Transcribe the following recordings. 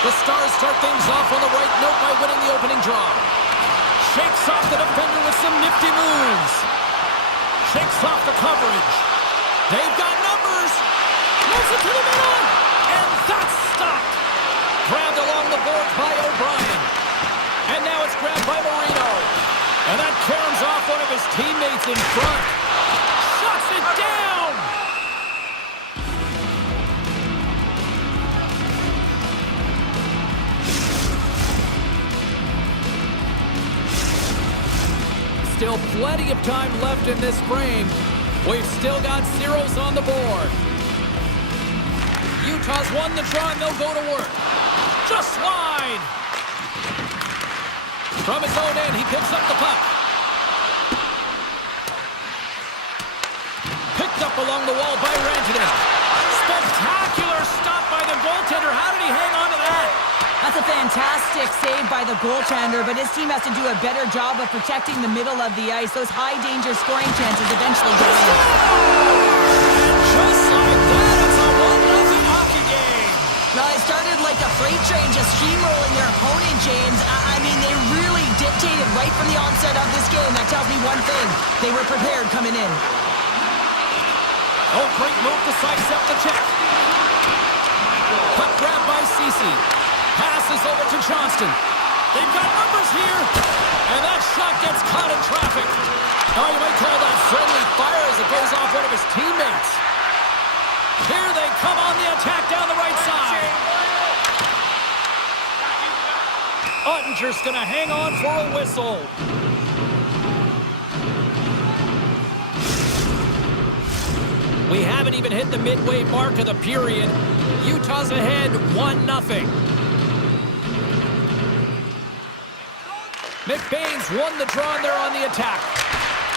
The Stars start things off on the right note by winning the opening draw. Shakes off the defender with some nifty moves. Shakes off the coverage. They've got numbers. Moves it to the middle. And that's stopped. Grabbed along the boards by O'Brien. And now it's grabbed by Marino. And that caroms off one of his teammates in front. Shuts it down. Still plenty of time left in this frame. We've still got zeros on the board. Utah's won the draw and they'll go to work. Just wide. From his own end, he picks up the puck. Picked up along the wall by Rantanen. Spectacular stop by the goaltender. How did he hang on to that? That's a fantastic save by the goaltender, but his team has to do a better job of protecting the middle of the ice. Those high-danger scoring chances eventually go in. And just like that, it's a 1-0 hockey game. Well, it started like a freight train just steamrolling their opponent, James. I mean, they really dictated right from the onset of this game. That tells me one thing. They were prepared coming in. Oh, great move to sidestep the check. Puck grab by Ceci. Passes over to Johnston. They've got numbers here. And that shot gets caught in traffic. Oh, you might call that friendly fire as it goes off one of his teammates. Here they come on the attack down the right side. Ottinger's going to hang on for a whistle. We haven't even hit the midway mark of the period. Utah's ahead 1-0. McBain's won the draw and they're on the attack.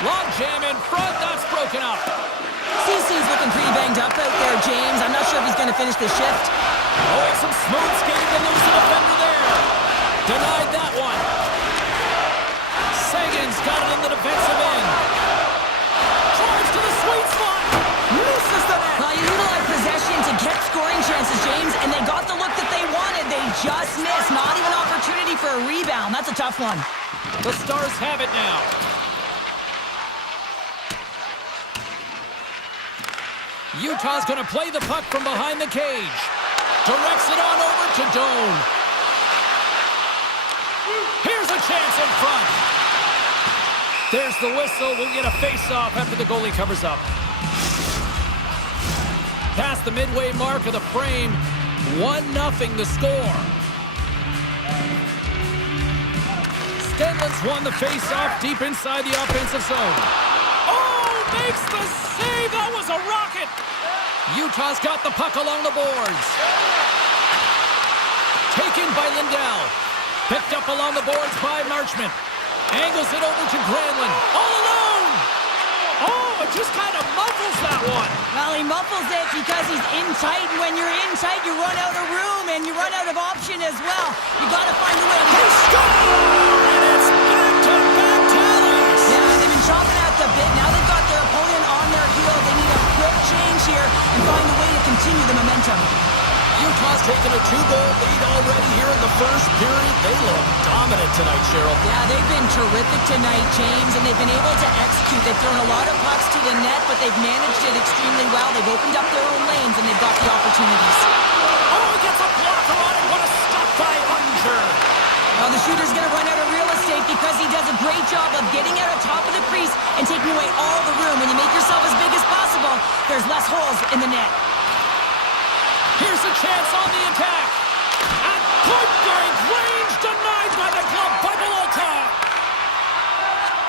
Long jam in front, that's broken up. CC's looking pretty banged up out there, James. I'm not sure if he's going to finish the shift. Oh, some smooth skating to lose the defender there. Denied that one. Sagan's got it in the defensive end. Drives to the sweet spot. Misses the net. You utilize possession to get scoring chances, James, and they got the look that they wanted. They just missed. Not even opportunity for a rebound. That's a tough one. The Stars have it now. Utah's going to play the puck from behind the cage. Directs it on over to Doan. Here's a chance in front. There's the whistle. We'll get a face-off after the goalie covers up. Past the midway mark of the frame. 1-0 the score. Stenlin's won the face-off deep inside the offensive zone. Oh, makes the save. That was a rocket. Utah's got the puck along the boards. Taken by Lindell. Picked up along the boards by Marchment. Angles it over to Granlund. All alone. Oh, it just kind of muffles that one. Well, he muffles it because he's in tight, and when you're in tight, you run out of room, and you run out of option as well. You got to find a way to He scored! And it's back-to-back tallies. Yeah, they've been chopping at the bit. Now they've got their opponent on their heel. They need a quick change here and find a way to continue the momentum. Utah's taken a 2-goal lead already here in the first period. They look dominant tonight, Cheryl. Yeah, they've been terrific tonight, James, and they've been able to execute. They've thrown a lot of pucks to the net, but they've managed it extremely well. They've opened up their own lanes, and they've got the opportunities. Oh, he gets a blocker on it. What a stop by Ottinger. Well, the shooter's going to run out of real estate because he does a great job of getting out of top of the crease and taking away all the room. When you make yourself as big as possible, there's less holes in the net. Here's a chance on the attack. At point-blank range, denied by the glove by Belota.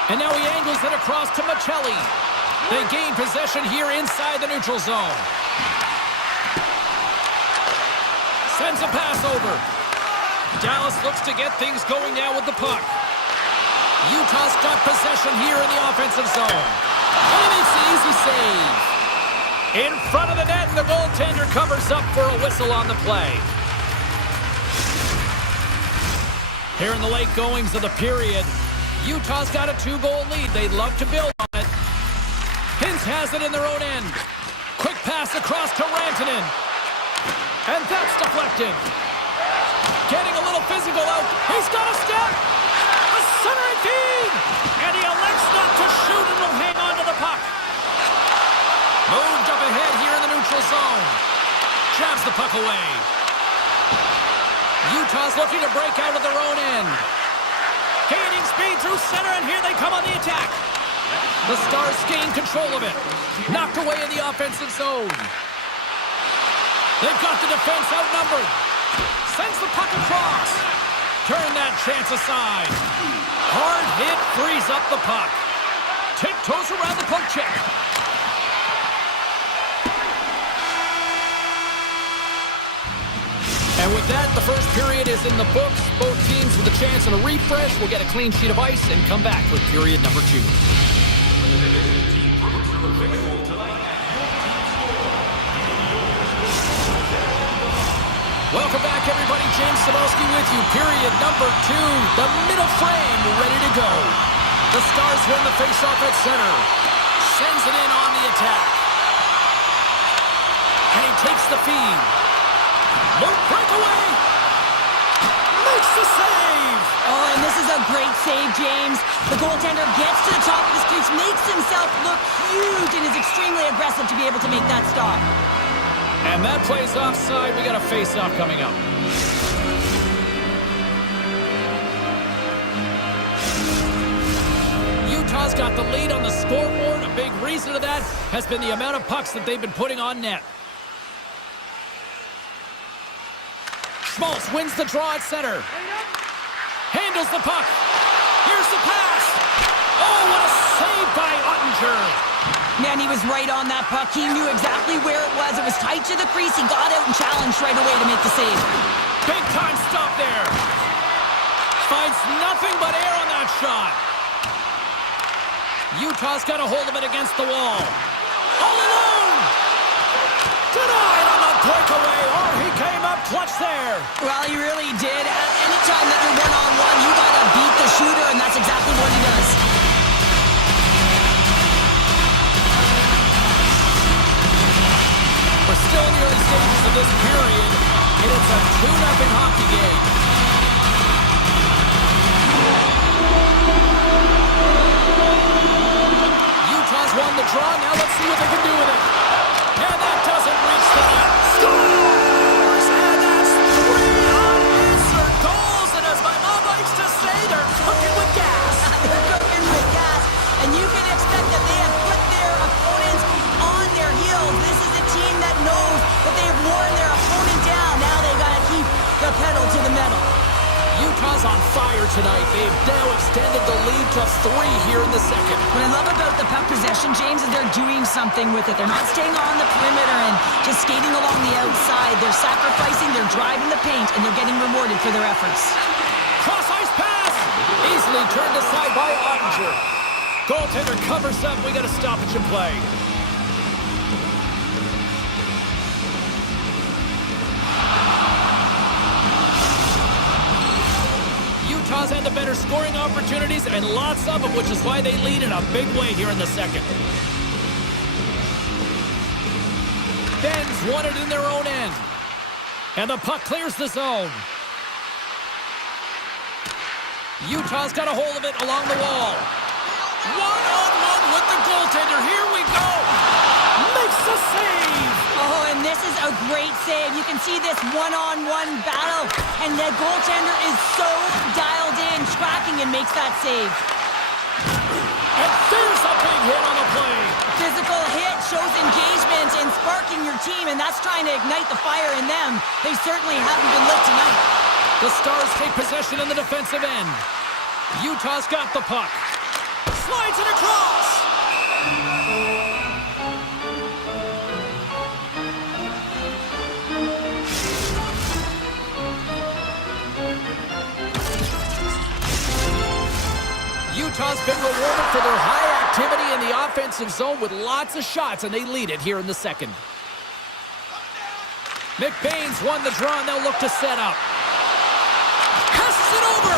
And now he angles it across to Michelli. They gain possession here inside the neutral zone. Sends a pass over. Dallas looks to get things going now with the puck. Utah's got possession here in the offensive zone. And he makes the easy save. In front of the net, and the goaltender covers up for a whistle on the play. Here in the late goings of the period, Utah's got a 2-goal lead. They'd love to build on it. Hintz has it in their own end. Quick pass across to Rantanen. And that's deflected. Getting a little physical out. He's got a step. A centering feed. And he elects not to shoot and will hang on to the puck. Moved up ahead here in the neutral zone. Jabs the puck away. Utah's looking to break out of their own end. Gaining speed through center, and here they come on the attack. The Stars gain control of it. Knocked away in the offensive zone. They've got the defense outnumbered. Sends the puck across. Turn that chance aside. Hard hit frees up the puck. Tiptoes around the poke check. And with that, the first period is in the books. Both teams with a chance and a refresh will get a clean sheet of ice and come back with period number 2. Welcome back, everybody. James Cebulski with you. Period number 2. The middle frame ready to go. The Stars win the faceoff at center. Sends it in on the attack. And he takes the feed. Loop breakaway. Makes the save. Oh, and this is a great save, James. The goaltender gets to the top of his crease, makes himself look huge, and is extremely aggressive to be able to make that stop. And that plays offside. We got a face-off coming up. Utah's got the lead on the scoreboard. A big reason of that has been the amount of pucks that they've been putting on net. Schmaltz wins the draw at center. Handles the puck. Here's the pass. Oh, what a save by Ottinger. Man, he was right on that puck. He knew exactly where it was. It was tight to the crease. He got out and challenged right away to make the save. Big time stop there. Finds nothing but air on that shot. Utah's got a hold of it against the wall. All alone. Denied on the breakaway. Oh, he came up clutch there. Well, he really did. Anytime that you're one-on-one, you got to beat the shooter, and that's exactly what he does. We're still in the early stages of this period, and it's a 2-0 hockey game. Utah's won the draw. Now let's see what they can do with it. And that doesn't reach the net. Scores! And that's 3 unanswered goals. And as my mom likes to say, they're cooking with gas. They're cooking with gas, and you can expect that they have put their opponents on their heels. This is a team that knows that they've worn their opponent down. Now they got to keep the pedal to the metal. Utah's on fire tonight. They've now extended the lead to 3 here in the second. What I love about the puck possession, James, is they're doing something with it. They're not staying on the perimeter and just skating along the outside. They're sacrificing, they're driving the paint, and they're getting rewarded for their efforts. Cross-ice pass! Easily turned aside by Ottinger. Goaltender covers up. We got a stoppage in play. Utah's had the better scoring opportunities, and lots of them, which is why they lead in a big way here in the second. Ben's won it in their own end. And the puck clears the zone. Utah's got a hold of it along the wall. One-on-one with the goaltender. Here we go. Makes the save. Oh, and this is a great save. You can see this one-on-one battle, and the goaltender is so dialed in, tracking, and makes that save. And there's a big hit on the play. Physical hit shows engagement and sparking your team, and that's trying to ignite the fire in them. They certainly haven't been lit tonight. The Stars take possession in the defensive end. Utah's got the puck. Slides it across. Utah's been rewarded for their high activity in the offensive zone with lots of shots, and they lead it here in the second. McBain's won the draw, and they'll look to set up. Passes it over.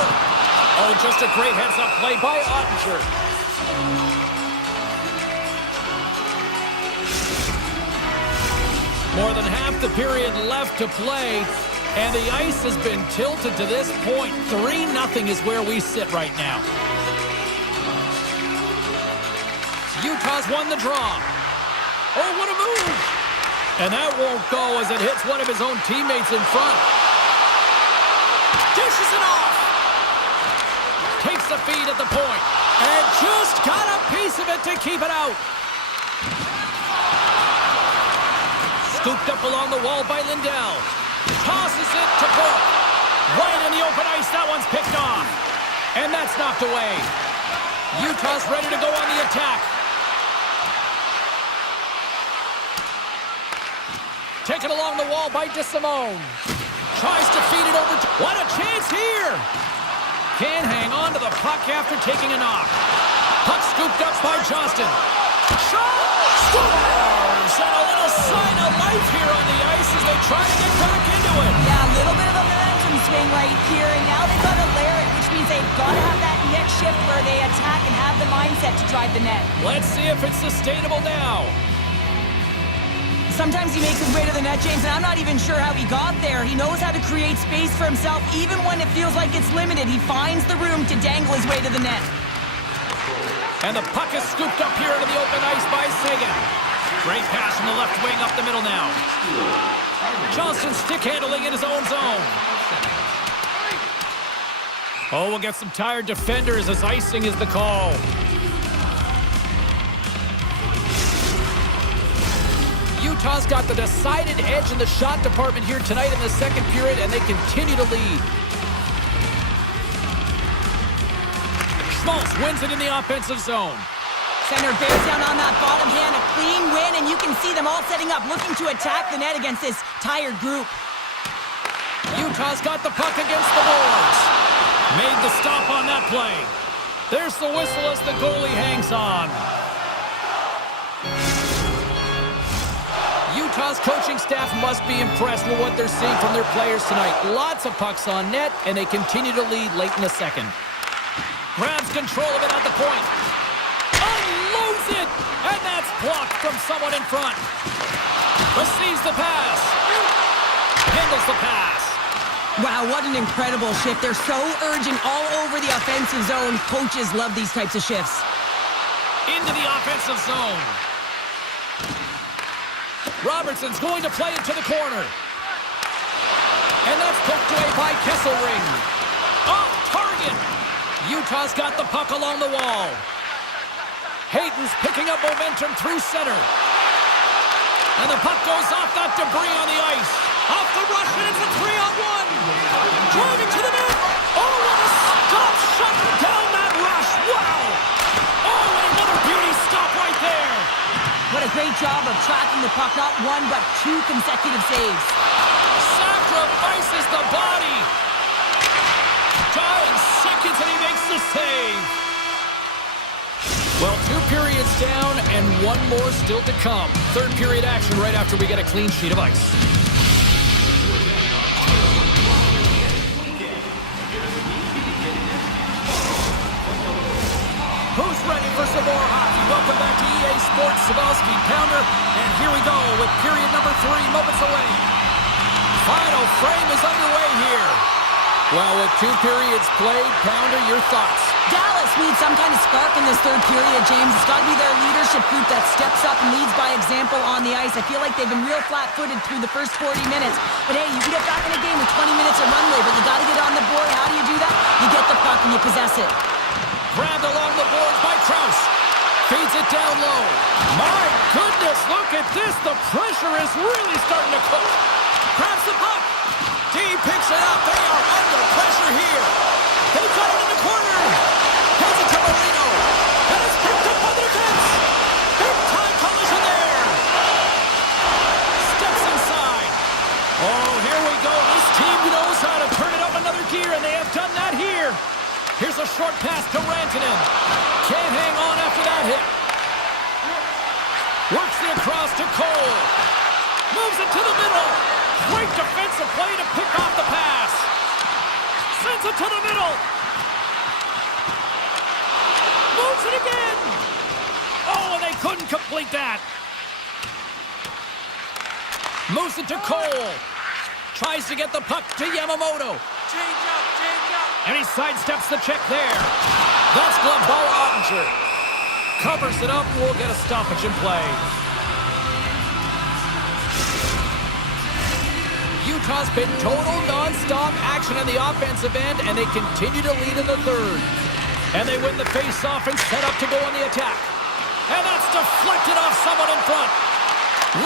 Oh, just a great heads-up play by Ottinger. More than half the period left to play. And the ice has been tilted to this point. 3-0 is where we sit right now. Utah's won the draw. Oh, what a move! And that won't go as it hits one of his own teammates in front. Dishes it off! Takes the feed at the point. And just got a piece of it to keep it out. Scooped up along the wall by Lindell. Tosses it to Burke. Right in the open ice, that one's picked off. And that's knocked away. Utah's ready to go on the attack. Taken along the wall by DeSimone. Tries to feed it over to... What a chance here! Can't hang on to the puck after taking a knock. Puck scooped up by Johnston. Shot! Scores! And a little sign of life here on the ice as they try to get back into it. Yeah, a little bit of a momentum swing right here, and now they've got to layer it, which means they've got to have that next shift where they attack and have the mindset to drive the net. Let's see if it's sustainable now. Sometimes he makes his way to the net, James, and I'm not even sure how he got there. He knows how to create space for himself. Even when it feels like it's limited, he finds the room to dangle his way to the net. And the puck is scooped up here into the open ice by Sagan. Great pass from the left wing up the middle now. Johnston stick handling in his own zone. Oh, we'll get some tired defenders as icing is the call. Utah's got the decided edge in the shot department here tonight in the second period, and they continue to lead. Schmaltz wins it in the offensive zone. Center bears down on that bottom hand, a clean win, and you can see them all setting up, looking to attack the net against this tired group. Utah's got the puck against the boards. Made the stop on that play. There's the whistle as the goalie hangs on. Utah's coaching staff must be impressed with what they're seeing from their players tonight. Lots of pucks on net, and they continue to lead late in the second. Grabs control of it at the point. Unloads it! And that's blocked from someone in front. Receives the pass. Handles the pass. Wow, what an incredible shift. They're so urgent all over the offensive zone. Coaches love these types of shifts. Into the offensive zone. Robertson's going to play it to the corner. And that's poked away by Kesselring. Off target. Utah's got the puck along the wall. Hayden's picking up momentum through center. And the puck goes off that debris on the ice. Off the rush, and it's a 3-on-1. Driving to the net. Oh, what a stop! Shutting down that rush. Wow. Oh, and another beauty stop right there. What a great job of tracking the puck. Not one, but two consecutive saves. Sacrifices the body. 9 seconds, and he makes the save. Well, 2 periods down and 1 more still to come. Third period action right after we get a clean sheet of ice. Who's ready for some more hockey? Welcome back to EA Sports Savalsky Pounder. And here we go with period number 3 moments away. Final frame is underway here. Well, with 2 periods played, Pounder, your thoughts? Dallas needs some kind of spark in this third period, James. It's got to be their leadership group that steps up and leads by example on the ice. I feel like they've been real flat-footed through the first 40 minutes. But hey, you can get back in a game with 20 minutes of runway, but you got to get on the board. How do you do that? You get the puck and you possess it. Grabbed along the boards by Krause. Feeds it down low. My goodness, look at this. The pressure is really starting to cook. Grabs the puck. D picks it up. They are under pressure here. They've got it in the corner. Hands it to Marino. And it's picked up by the defense. Big time collision there. Steps inside. Oh, here we go. This team knows how to turn it up another gear, and they have done that here. Here's a short pass to Rantanen. Can't hang on after that hit. Works the across to Cole. Moves it to the middle. Great defensive play to pick off the pass. Sends it to the middle. Moves it again. Oh, and they couldn't complete that. Moves it to Cole. Tries to get the puck to Yamamoto. Change up. And he sidesteps the check there. That's glove by Ottinger. Covers it up. We'll get a stoppage in play. Utah's been total non-stop action in the offensive end, and they continue to lead in the third. And they win the face-off and set up to go on the attack. And that's deflected off someone in front.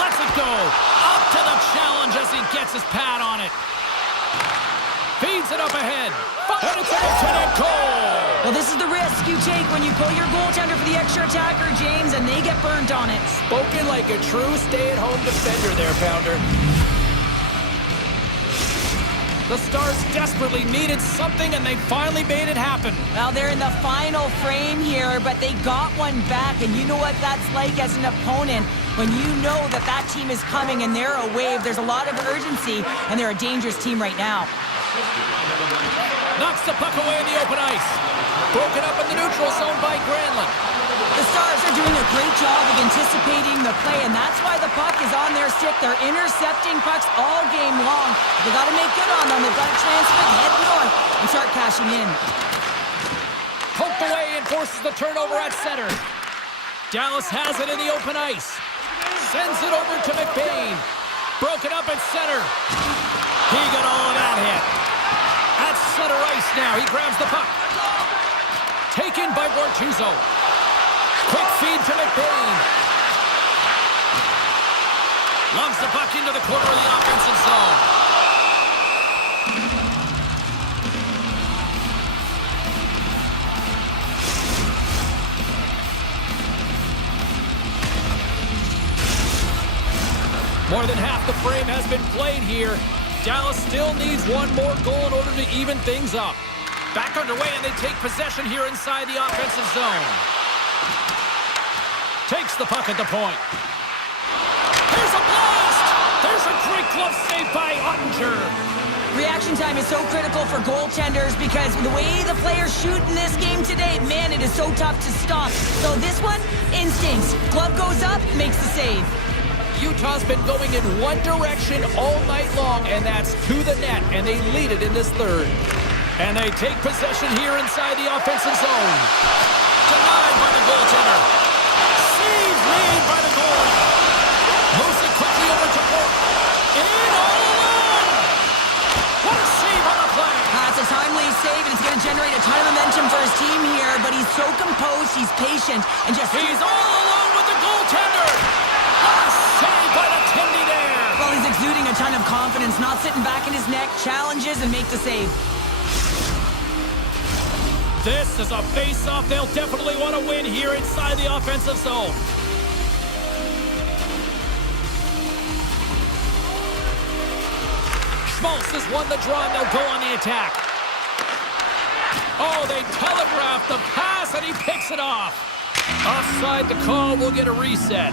Lets it go. Up to the challenge as he gets his pad on it. Feeds it up ahead. And it's an empty-net goal. Well, this is the risk you take when you pull your goaltender for the extra attacker, James, and they get burnt on it. Spoken like a true stay-at-home defender there, Pounder. The Stars desperately needed something, and they finally made it happen. Well, they're in the final frame here, but they got one back, and you know what that's like as an opponent. When you know that that team is coming and they're a wave, there's a lot of urgency, and they're a dangerous team right now. Knocks the puck away in the open ice. Broken up in the neutral zone by Granlund. The Stars are doing a great job of anticipating the play, and that's why the puck is on their stick. They're intercepting pucks all game long. They got to make good on them. They've got to transfer it, head north, and start cashing in. Poked away and forces the turnover at center. Dallas has it in the open ice. Sends it over to McBain. Broken up at center. He got all of that hit. At center ice now. He grabs the puck. Taken by Bortuzzo. Quick feed to McBain. Lungs the puck into the corner of the offensive zone. More than half the frame has been played here. Dallas still needs one more goal in order to even things up. Back underway, and they take possession here inside the offensive zone. Takes the puck at the point. There's a blast! There's a great glove save by Ottinger. Reaction time is so critical for goaltenders because the way the players shoot in this game today, man, it is so tough to stop. So this one, instincts. Glove goes up, makes the save. Utah's been going in one direction all night long, and that's to the net, and they lead it in this third. And they take possession here inside the offensive zone. Denied by the goaltender. Save made by the goalie. Moves it quickly over to Port. In all alone. What a save on the play. That's a timely save, and it's going to generate a ton of momentum for his team here, but he's so composed, he's patient, and just... He's all alone with the goaltender. What a save by the Tindy there. Well, he's exuding a ton of confidence, not sitting back in his neck, challenges, and makes the save. This is a face-off they'll definitely want to win here inside the offensive zone. Schmaltz has won the draw, and they'll go on the attack. Oh, they telegraphed the pass, and he picks it off. Offside the call, will get a reset.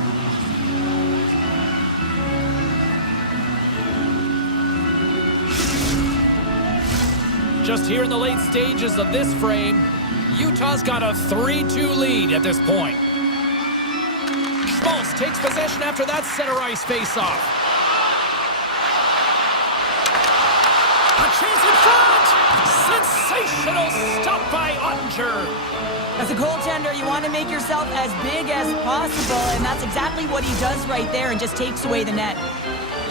Just here in the late stages of this frame, Utah's got a 3-2 lead at this point. Schmaltz takes possession after that center ice face-off. A chance in front! Sensational stop by Ottinger. As a goaltender, you want to make yourself as big as possible, and that's exactly what he does right there and just takes away the net.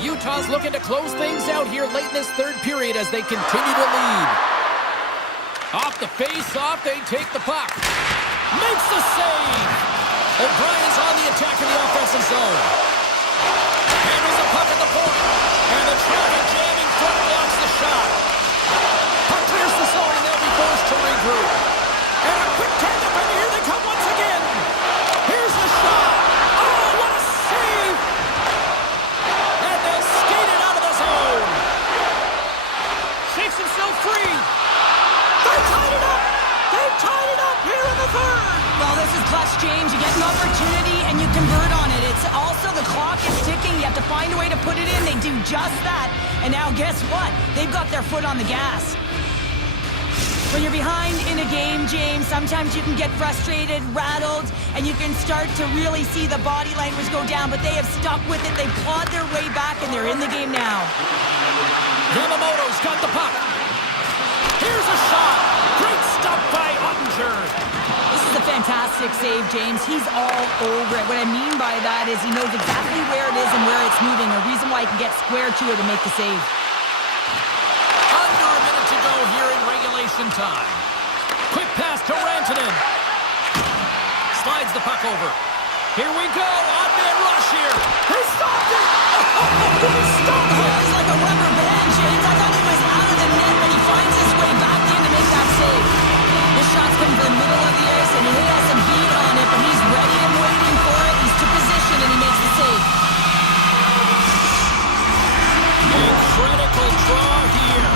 Utah's looking to close things out here late in this third period as they continue to lead. Off the face-off, they take the puck. Makes the save! O'Brien's on the attack in the offensive zone. Handles the puck at the point. And the traffic jamming front blocks the shot. Puck clears the zone, and they'll be forced to regroup. And a quick tap-up, and here they come once again. Here's the shot. Oh, what a save! And they'll skate it out of the zone. Shakes himself free. They tied it up! They tied it up here in the third! Well, this is clutch, James. You get an opportunity and you convert on it. It's also the clock is ticking. You have to find a way to put it in. They do just that. And now guess what? They've got their foot on the gas. When you're behind in a game, James, sometimes you can get frustrated, rattled, and you can start to really see the body language go down, but they have stuck with it. They've clawed their way back, and they're in the game now. Yamamoto's got the puck. Here's a shot. Great stop by Ottinger. This is a fantastic save, James. He's all over it. What I mean by that is he knows exactly where it is and where it's moving, a reason why he can get square to it and make the save. Under a minute to go here in regulation time. Quick pass to Rantanen. Slides the puck over. Here we go. Odd man rush here. He stopped it. He stopped it. It's like a rubber band, James. I thought he was out of the net, but he finds his way back in to make that save. This shot's coming from the middle of the ice, and he has some heat on it, but he's ready and waiting for it. He's to position, and he makes the save. A critical draw here.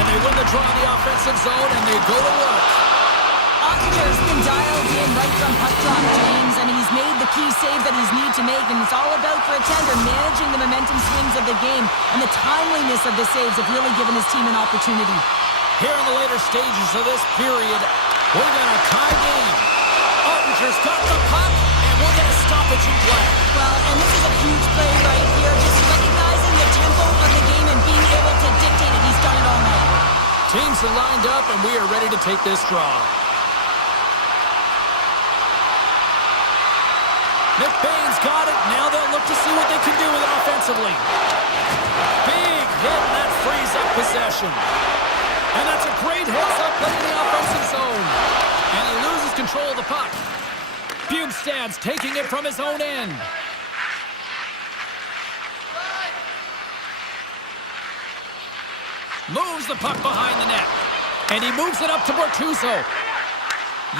And they win the draw in the offensive zone, and they go to work. Ottinger's been dialed in right from puck drop, James, and he's made the key save that he's need to make, and it's all about, for a tender, managing the momentum swings of the game, and the timeliness of the saves have really given his team an opportunity. Here in the later stages of this period, we're going to tie game. Ottinger's got the puck, and we'll get a stoppage in play. Well, and this is a huge play right here, just recognizing the tempo of the game and being able to dictate it. He's done it all night. Teams are lined up, and we are ready to take this draw. Nick Bain's got it. Now they'll look to see what they can do with it offensively. Big hit, and that frees up possession. And that's a great heads-up play in the offensive zone. And he loses control of the puck. Bjugstad's taking it from his own end. Moves the puck behind the net. And he moves it up to Bortuzzo.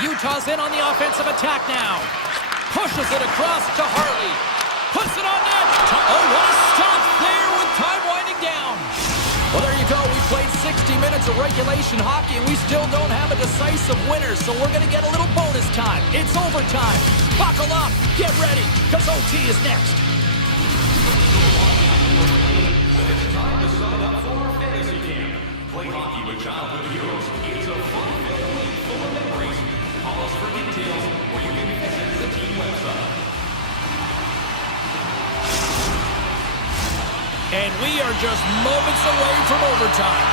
Utah's in on the offensive attack now. Pushes it across to Harley. Puts it on net. Oh, what a stop there with time winding down. Well, there you go. We played 60 minutes of regulation hockey, and we still don't have a decisive winner, so we're going to get a little bonus time. It's overtime. Buckle up. Get ready, because OT is next. It's time to sign up for our fantasy camp. Play hockey with childhood heroes. It's a fun family full of memories. Call us for details, or you can visit the team website. And we are just moments away from overtime.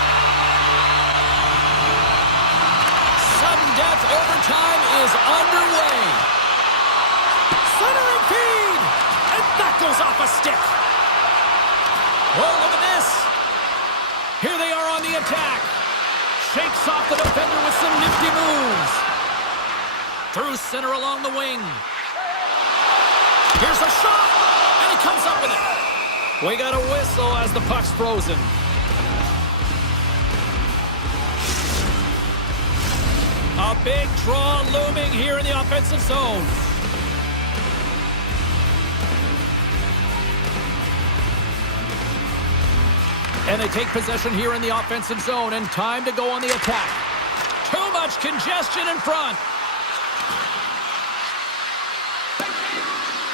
Sudden death overtime is underway. Centering feed! And that goes off a stick. Well, look at this. Here they are on the attack. Shakes off the defender with some nifty moves. Through center along the wing. Here's a shot, and he comes up with it. We got a whistle as the puck's frozen. A big draw looming here in the offensive zone. And they take possession here in the offensive zone, and time to go on the attack. Too much congestion in front.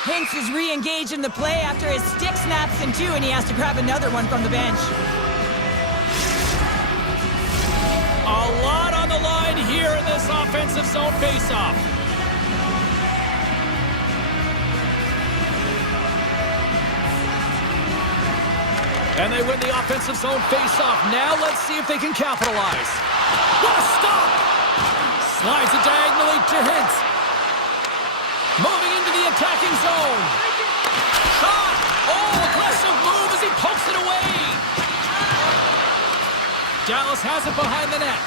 Hinks is re-engaged in the play after his stick snaps in two, and he has to grab another one from the bench. A lot on the line here in this offensive zone faceoff. And they win the offensive zone faceoff. Now let's see if they can capitalize. What a stop! Slides it diagonally to Hinks. Moving into the attacking zone. Shot! Oh, aggressive move as he pokes it away. Dallas has it behind the net.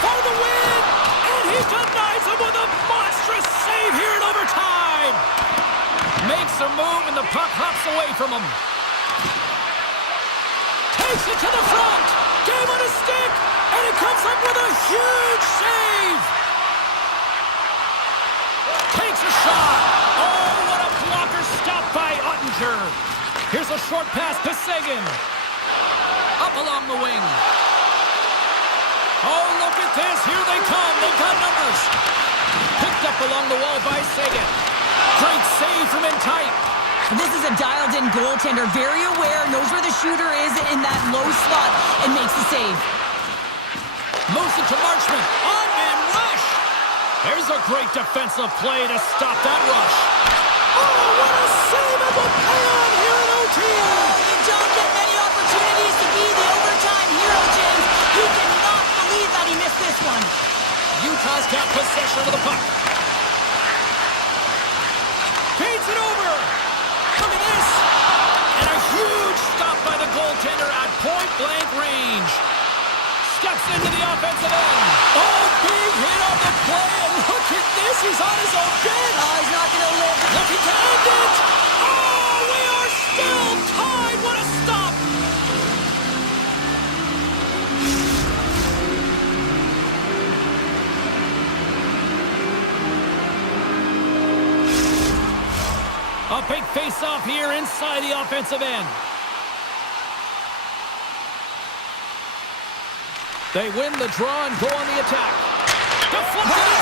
For the win! And he denies him with a monstrous save here in overtime. Makes a move and the puck hops away from him. Takes it to the front. Game on a stick. And he comes up with a huge save. Takes a shot. Oh, what a blocker stop by Ottinger. Here's a short pass to Seguin. Up along the wing. Oh, look at this. Here they come. They've got numbers. Picked up along the wall by Seguin. Great save from in tight. This is a dialed-in goaltender, very aware, knows where the shooter is in that low slot, and makes the save. Moves it to Marchment. On-man rush. There's a great defensive play to stop that rush. Oh, what a save of a play-on here in OT. You don't get many opportunities to be the overtime hero, James. You cannot believe that he missed this one. Utah's got possession of the puck. Feeds it over. Look at this. And a huge stop by the goaltender at point-blank range. Steps into the offensive end. Oh, big hit on the play, and look at this. He's on his own bench. Oh, he's not going to live. Looking to end it. Oh, we are still tied. What a stop. A big face-off here inside the offensive end. They win the draw and go on the attack. Deflected